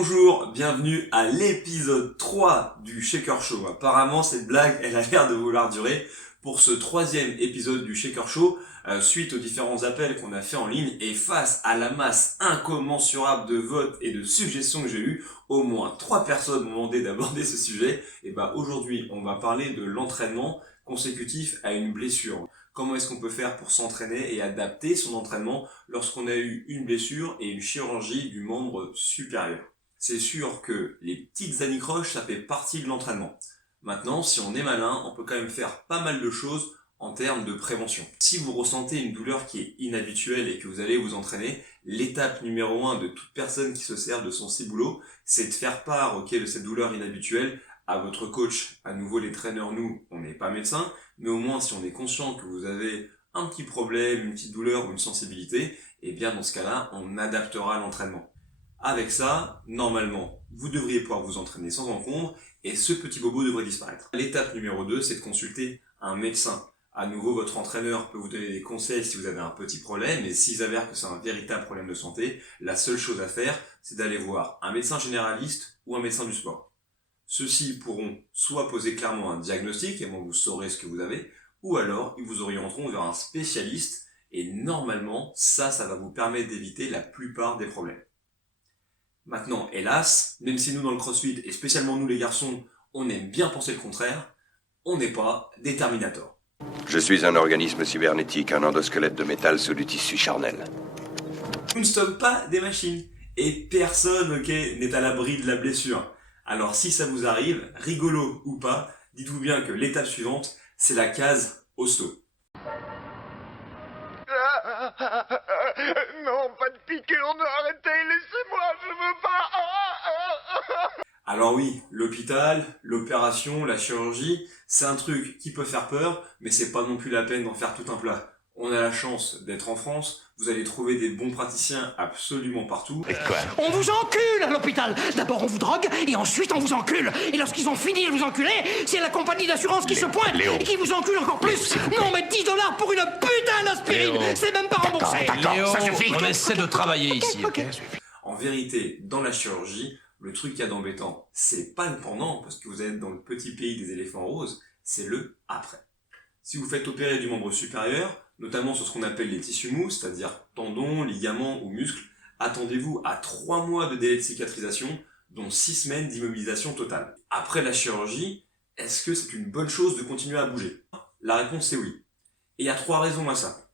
Bonjour, bienvenue à l'épisode 3 du Shaker Show. Apparemment, cette blague, elle a l'air de vouloir durer pour ce troisième épisode du Shaker Show, suite aux différents appels qu'on a fait en ligne et face à la masse incommensurable de votes et de suggestions que j'ai eues, au moins 3 personnes m'ont demandé d'aborder ce sujet. Et aujourd'hui, on va parler de l'entraînement consécutif à une blessure. Comment est-ce qu'on peut faire pour s'entraîner et adapter son entraînement lorsqu'on a eu une blessure et une chirurgie du membre supérieur. C'est sûr que les petites anicroches, ça fait partie de l'entraînement. Maintenant, si on est malin, on peut quand même faire pas mal de choses en termes de prévention. Si vous ressentez une douleur qui est inhabituelle et que vous allez vous entraîner, l'étape numéro 1 de toute personne qui se sert de son ciboulot, c'est de faire part de cette douleur inhabituelle à votre coach. À nouveau, les traîneurs, nous, on n'est pas médecins, mais au moins si on est conscient que vous avez un petit problème, une petite douleur ou une sensibilité, et bien dans ce cas-là, on adaptera l'entraînement. Avec ça, normalement, vous devriez pouvoir vous entraîner sans encombre et ce petit bobo devrait disparaître. L'étape numéro 2, c'est de consulter un médecin. À nouveau, votre entraîneur peut vous donner des conseils si vous avez un petit problème, et s'il s'avère que c'est un véritable problème de santé, la seule chose à faire, c'est d'aller voir un médecin généraliste ou un médecin du sport. Ceux-ci pourront soit poser clairement un diagnostic, et bon, vous saurez ce que vous avez, ou alors ils vous orienteront vers un spécialiste, et normalement, ça va vous permettre d'éviter la plupart des problèmes. Maintenant, hélas, même si nous dans le CrossFit, et spécialement nous les garçons, on aime bien penser le contraire, on n'est pas des Terminators. Je suis un organisme cybernétique, un endosquelette de métal sous du tissu charnel. Nous ne sommes pas des machines, et personne, n'est à l'abri de la blessure. Alors si ça vous arrive, rigolo ou pas, dites-vous bien que l'étape suivante, c'est la case hosto. Non, pas de piqûre, non, arrêtez, laissez-moi, je veux pas. Alors oui, l'hôpital, l'opération, la chirurgie, c'est un truc qui peut faire peur, mais c'est pas non plus la peine d'en faire tout un plat. On a la chance d'être en France, vous allez trouver des bons praticiens absolument partout. On vous encule à l'hôpital. D'abord on vous drogue et ensuite on vous encule. Et lorsqu'ils ont fini de vous enculer, c'est la compagnie d'assurance qui se pointe et qui vous encule encore plus. Non mais $10 pour une putain d'aspirine, c'est même pas remboursé. Léo, Ça suffit. on essaie de travailler ici, ok? En vérité, dans la chirurgie, le truc qu'il y a d'embêtant, c'est pas le pendant, parce que vous êtes dans le petit pays des éléphants roses, c'est le après. Si vous faites opérer du membre supérieur, notamment sur ce qu'on appelle les tissus mous, c'est-à-dire tendons, ligaments ou muscles, attendez-vous à 3 mois de délai de cicatrisation, dont 6 semaines d'immobilisation totale. Après la chirurgie, est-ce que c'est une bonne chose de continuer à bouger? La réponse est oui. Et il y a 3 raisons à ça.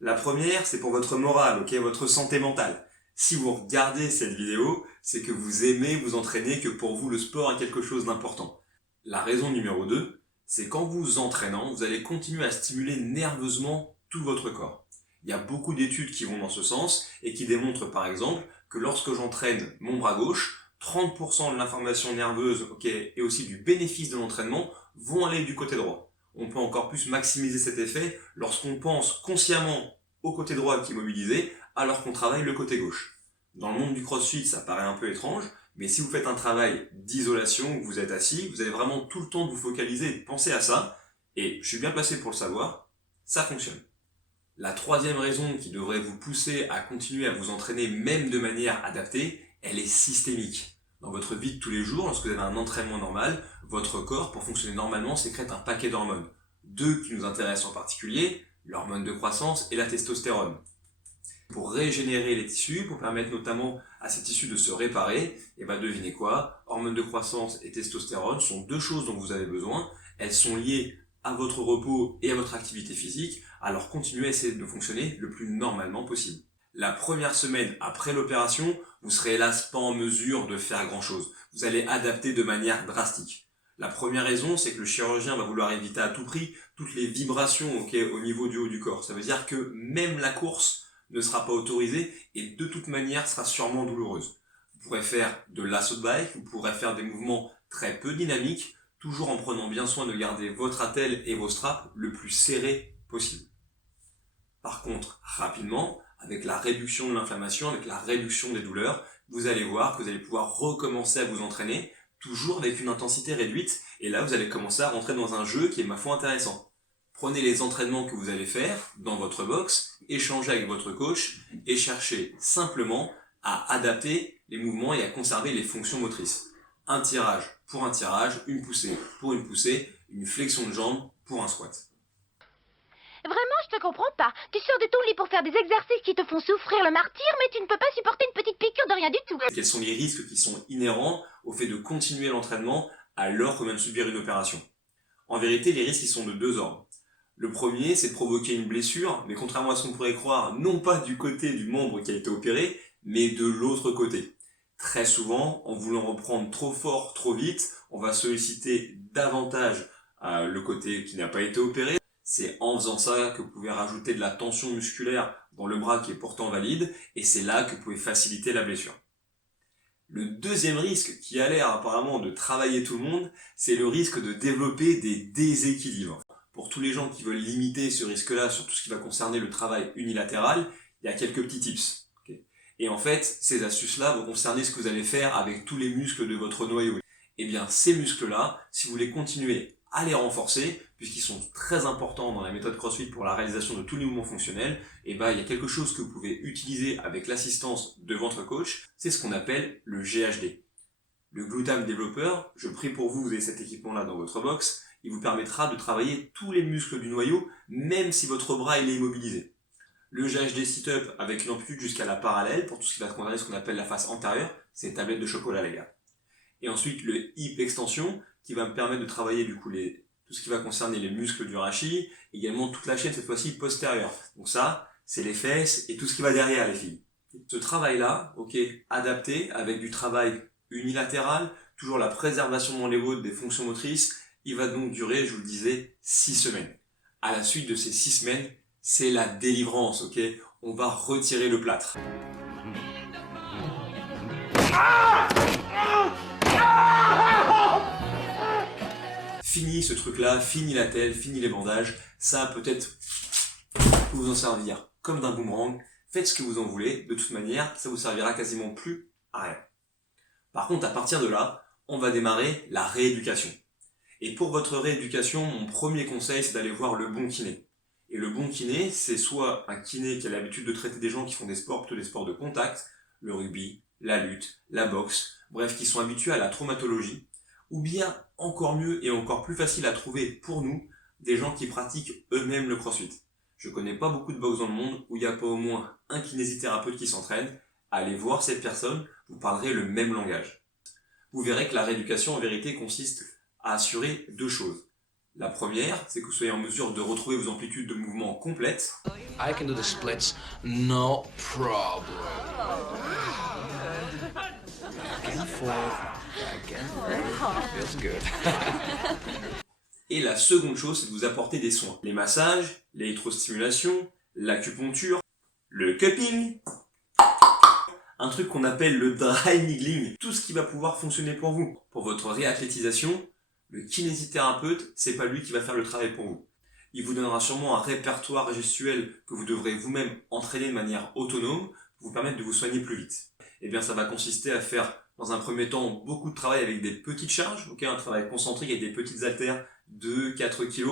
La première, c'est pour votre morale, votre santé mentale. Si vous regardez cette vidéo, c'est que vous aimez vous entraîner, que pour vous le sport est quelque chose d'important. La raison numéro 2, c'est qu'en vous entraînant, vous allez continuer à stimuler nerveusement tout votre corps. Il y a beaucoup d'études qui vont dans ce sens et qui démontrent par exemple que lorsque j'entraîne mon bras gauche, 30% de l'information nerveuse et aussi du bénéfice de l'entraînement vont aller du côté droit. On peut encore plus maximiser cet effet lorsqu'on pense consciemment au côté droit qui est mobilisé alors qu'on travaille le côté gauche. Dans le monde du CrossFit, ça paraît un peu étrange, mais si vous faites un travail d'isolation, où vous êtes assis, vous avez vraiment tout le temps de vous focaliser et de penser à ça, et je suis bien placé pour le savoir, ça fonctionne. La troisième raison qui devrait vous pousser à continuer à vous entraîner même de manière adaptée, elle est systémique. Dans votre vie de tous les jours, lorsque vous avez un entraînement normal, votre corps, pour fonctionner normalement, sécrète un paquet d'hormones. 2 qui nous intéressent en particulier, l'hormone de croissance et la testostérone. Pour régénérer les tissus, pour permettre notamment à ces tissus de se réparer, et devinez quoi, hormones de croissance et testostérone sont 2 choses dont vous avez besoin. Elles sont liées à votre repos et à votre activité physique, alors continuez à essayer de fonctionner le plus normalement possible. La première semaine après l'opération, vous serez hélas pas en mesure de faire grand chose. Vous allez adapter de manière drastique. La première raison, c'est que le chirurgien va vouloir éviter à tout prix toutes les vibrations au niveau du haut du corps. Ça veut dire que même la course ne sera pas autorisée et de toute manière sera sûrement douloureuse. Vous pourrez faire de l'assaut de bike, vous pourrez faire des mouvements très peu dynamiques, toujours en prenant bien soin de garder votre attelle et vos straps le plus serrés possible. Par contre, rapidement, avec la réduction de l'inflammation, avec la réduction des douleurs, vous allez voir que vous allez pouvoir recommencer à vous entraîner, toujours avec une intensité réduite, et là vous allez commencer à rentrer dans un jeu qui est ma foi intéressant. Prenez les entraînements que vous allez faire dans votre box, échangez avec votre coach et cherchez simplement à adapter les mouvements et à conserver les fonctions motrices. Un tirage pour un tirage, une poussée pour une poussée, une flexion de jambe pour un squat. Vraiment, je te comprends pas. Tu sors de ton lit pour faire des exercices qui te font souffrir le martyre, mais tu ne peux pas supporter une petite piqûre de rien du tout. Quels sont les risques qui sont inhérents au fait de continuer l'entraînement alors qu'on vient de subir une opération? En vérité, les risques ils sont de deux ordres. Le premier, c'est de provoquer une blessure, mais contrairement à ce qu'on pourrait croire, non pas du côté du membre qui a été opéré, mais de l'autre côté. Très souvent, en voulant reprendre trop fort, trop vite, on va solliciter davantage le côté qui n'a pas été opéré. C'est en faisant ça que vous pouvez rajouter de la tension musculaire dans le bras qui est pourtant valide, et c'est là que vous pouvez faciliter la blessure. Le deuxième risque, qui a l'air apparemment de travailler tout le monde, c'est le risque de développer des déséquilibres. Pour tous les gens qui veulent limiter ce risque-là sur tout ce qui va concerner le travail unilatéral, il y a quelques petits tips. Okay. Et en fait, ces astuces-là vont concerner ce que vous allez faire avec tous les muscles de votre noyau. Et bien, ces muscles-là, si vous voulez continuer à les renforcer, puisqu'ils sont très importants dans la méthode CrossFit pour la réalisation de tous les mouvements fonctionnels, et ben il y a quelque chose que vous pouvez utiliser avec l'assistance de votre coach, c'est ce qu'on appelle le GHD. Le Glutam Developer, je prie pour vous, vous avez cet équipement-là dans votre box, il vous permettra de travailler tous les muscles du noyau, même si votre bras il est immobilisé. Le GHD Sit-Up avec une amplitude jusqu'à la parallèle, pour tout ce qui va concerner ce qu'on appelle la face antérieure, c'est les tablettes de chocolat les gars. Et ensuite le Hip Extension, qui va me permettre de travailler du coup tout ce qui va concerner les muscles du rachis, également toute la chaîne cette fois-ci postérieure. Donc ça, c'est les fesses et tout ce qui va derrière les filles. Ce travail-là, ok, adapté avec du travail unilatéral, toujours la préservation dans les hautes des fonctions motrices, il va donc durer, je vous le disais, 6 semaines. À la suite de ces 6 semaines, c'est la délivrance, ok? On va retirer le plâtre. Fini ce truc-là, fini la telle, fini les bandages, ça peut-être vous en servir comme d'un boomerang, faites ce que vous en voulez, de toute manière, ça vous servira quasiment plus à rien. Par contre, à partir de là, on va démarrer la rééducation. Et pour votre rééducation, mon premier conseil, c'est d'aller voir le bon kiné. Et le bon kiné, c'est soit un kiné qui a l'habitude de traiter des gens qui font des sports, plutôt des sports de contact, le rugby, la lutte, la boxe, bref, qui sont habitués à la traumatologie, ou bien, encore mieux et encore plus facile à trouver pour nous, des gens qui pratiquent eux-mêmes le CrossFit. Je connais pas beaucoup de box dans le monde où il n'y a pas au moins un kinésithérapeute qui s'entraîne. Allez voir cette personne, vous parlerez le même langage. Vous verrez que la rééducation en vérité consiste à assurer deux choses. La première, c'est que vous soyez en mesure de retrouver vos amplitudes de mouvement complètes. I can do the splits, no problem. Back and forth, back and forth. Feels good. Et la seconde chose, c'est de vous apporter des soins. Les massages, l'électrostimulation, l'acupuncture, le cupping, un truc qu'on appelle le dry needling, tout ce qui va pouvoir fonctionner pour vous. Pour votre réathlétisation, le kinésithérapeute, c'est pas lui qui va faire le travail pour vous. Il vous donnera sûrement un répertoire gestuel que vous devrez vous-même entraîner de manière autonome pour vous permettre de vous soigner plus vite. Eh bien, ça va consister à faire, dans un premier temps, beaucoup de travail avec des petites charges, ok, un travail concentrique avec des petites haltères de 4 kg,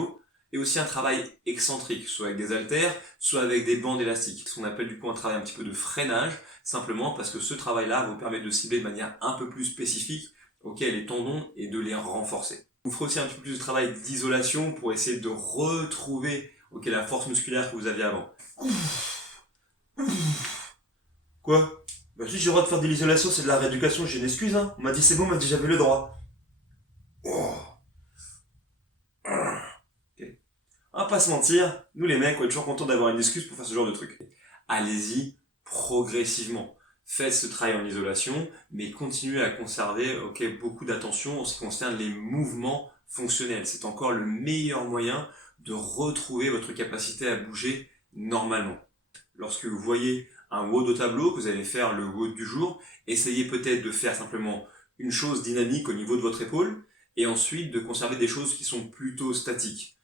et aussi un travail excentrique, soit avec des haltères, soit avec des bandes élastiques, ce qu'on appelle du coup un travail un petit peu de freinage, simplement parce que ce travail-là vous permet de cibler de manière un peu plus spécifique, ok, les tendons et de les renforcer. Vous ferez aussi un petit peu plus de travail d'isolation pour essayer de retrouver, ok, la force musculaire que vous aviez avant. Quoi? Bah si j'ai le droit de faire de l'isolation, c'est de la rééducation, j'ai une excuse, hein. On m'a dit c'est bon, on m'a dit j'avais le droit. Oh. Okay. On va pas se mentir, nous les mecs, on est toujours contents d'avoir une excuse pour faire ce genre de truc. Allez-y progressivement. Faites ce travail en isolation, mais continuez à conserver beaucoup d'attention en ce qui concerne les mouvements fonctionnels. C'est encore le meilleur moyen de retrouver votre capacité à bouger normalement. Lorsque vous voyez un WOD au tableau, que vous allez faire le WOD du jour, essayez peut-être de faire simplement une chose dynamique au niveau de votre épaule, et ensuite de conserver des choses qui sont plutôt statiques.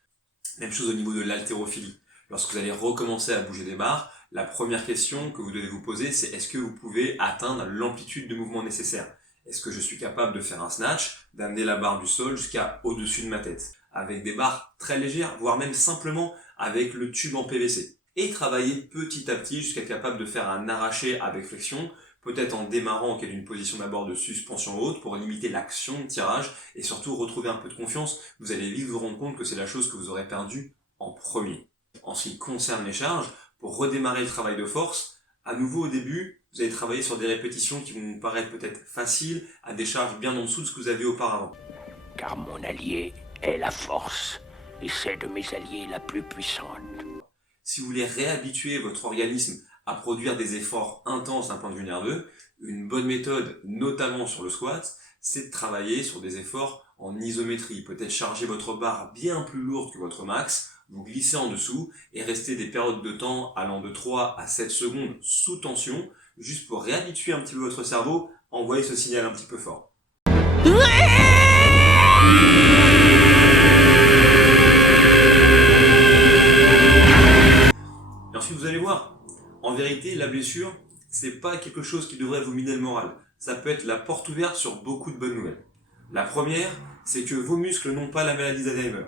Même chose au niveau de l'haltérophilie. Lorsque vous allez recommencer à bouger des barres, la première question que vous devez vous poser, c'est est-ce que vous pouvez atteindre l'amplitude de mouvement nécessaire? Est-ce que je suis capable de faire un snatch, d'amener la barre du sol jusqu'à au-dessus de ma tête? Avec des barres très légères, voire même simplement avec le tube en PVC. Et travailler petit à petit jusqu'à être capable de faire un arraché avec flexion peut-être en démarrant en d'une position d'abord de suspension haute pour limiter l'action de tirage et surtout retrouver un peu de confiance. Vous allez vite vous rendre compte que c'est la chose que vous aurez perdue en premier. En ce qui concerne les charges, pour redémarrer le travail de force, à nouveau au début, vous allez travailler sur des répétitions qui vont vous paraître peut-être faciles, à des charges bien en dessous de ce que vous aviez auparavant. Car mon allié est la force, et c'est de mes alliés la plus puissante. Si vous voulez réhabituer votre organisme à produire des efforts intenses d'un point de vue nerveux, une bonne méthode, notamment sur le squat, c'est de travailler sur des efforts en isométrie. Peut-être charger votre barre bien plus lourde que votre max, vous glissez en dessous et rester des périodes de temps allant de 3 à 7 secondes sous tension, juste pour réhabituer un petit peu votre cerveau, envoyer ce signal un petit peu fort. Et ensuite vous allez voir, en vérité, la blessure, c'est pas quelque chose qui devrait vous miner le moral. Ça peut être la porte ouverte sur beaucoup de bonnes nouvelles. La première, c'est que vos muscles n'ont pas la maladie d'Alzheimer.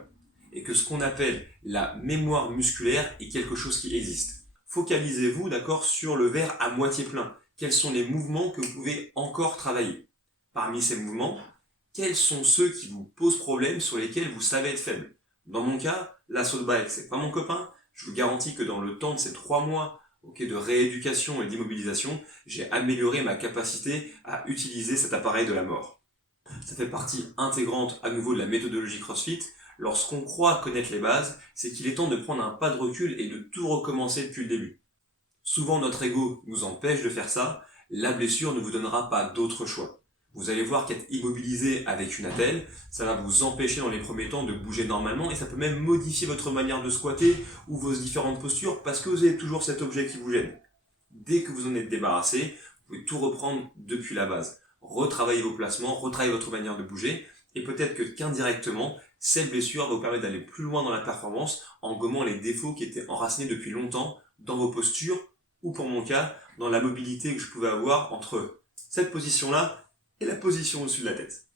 Et que ce qu'on appelle la mémoire musculaire est quelque chose qui existe. Focalisez-vous, d'accord, sur le verre à moitié plein. Quels sont les mouvements que vous pouvez encore travailler? Parmi ces mouvements, quels sont ceux qui vous posent problème, sur lesquels vous savez être faible? Dans mon cas, la saut de bike, c'est pas mon copain. Je vous garantis que dans le temps de ces 3 mois, de rééducation et d'immobilisation, j'ai amélioré ma capacité à utiliser cet appareil de la mort. Ça fait partie intégrante à nouveau de la méthodologie CrossFit. Lorsqu'on croit connaître les bases, c'est qu'il est temps de prendre un pas de recul et de tout recommencer depuis le début. Souvent notre ego nous empêche de faire ça, la blessure ne vous donnera pas d'autre choix. Vous allez voir qu'être immobilisé avec une attelle, ça va vous empêcher dans les premiers temps de bouger normalement et ça peut même modifier votre manière de squatter ou vos différentes postures parce que vous avez toujours cet objet qui vous gêne. Dès que vous en êtes débarrassé, vous pouvez tout reprendre depuis la base. Retravailler vos placements, retravailler votre manière de bouger et peut-être que qu'indirectement, cette blessure va vous permettre d'aller plus loin dans la performance en gommant les défauts qui étaient enracinés depuis longtemps dans vos postures ou pour mon cas, dans la mobilité que je pouvais avoir entre cette position-là et la position au-dessus de la tête.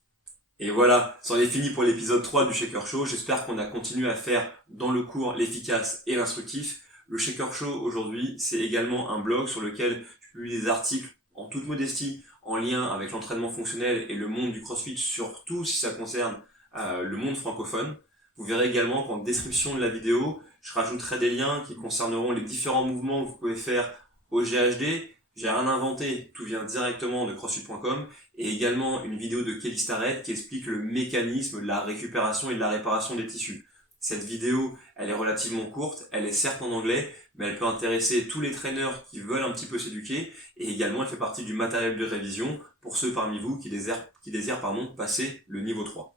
Et voilà, c'en est fini pour l'épisode 3 du Shaker Show. J'espère qu'on a continué à faire dans le court l'efficace et l'instructif. Le Shaker Show aujourd'hui, c'est également un blog sur lequel je publie des articles en toute modestie en lien avec l'entraînement fonctionnel et le monde du CrossFit, surtout si ça concerne le monde francophone. Vous verrez également qu'en description de la vidéo, je rajouterai des liens qui concerneront les différents mouvements que vous pouvez faire au GHD. J'ai rien inventé, tout vient directement de CrossFit.com et également une vidéo de Kelly Starrett qui explique le mécanisme de la récupération et de la réparation des tissus. Cette vidéo, elle est relativement courte, elle est certes en anglais, mais elle peut intéresser tous les traîneurs qui veulent un petit peu s'éduquer et également elle fait partie du matériel de révision pour ceux parmi vous qui désirent passer le niveau 3.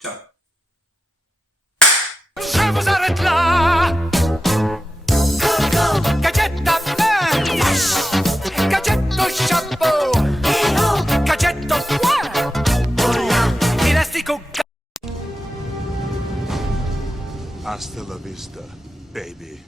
Ciao. Je vous arrête là. Gadget à main, gadget au chapeau, gadget au poing, élastique au Hasta la vista, baby.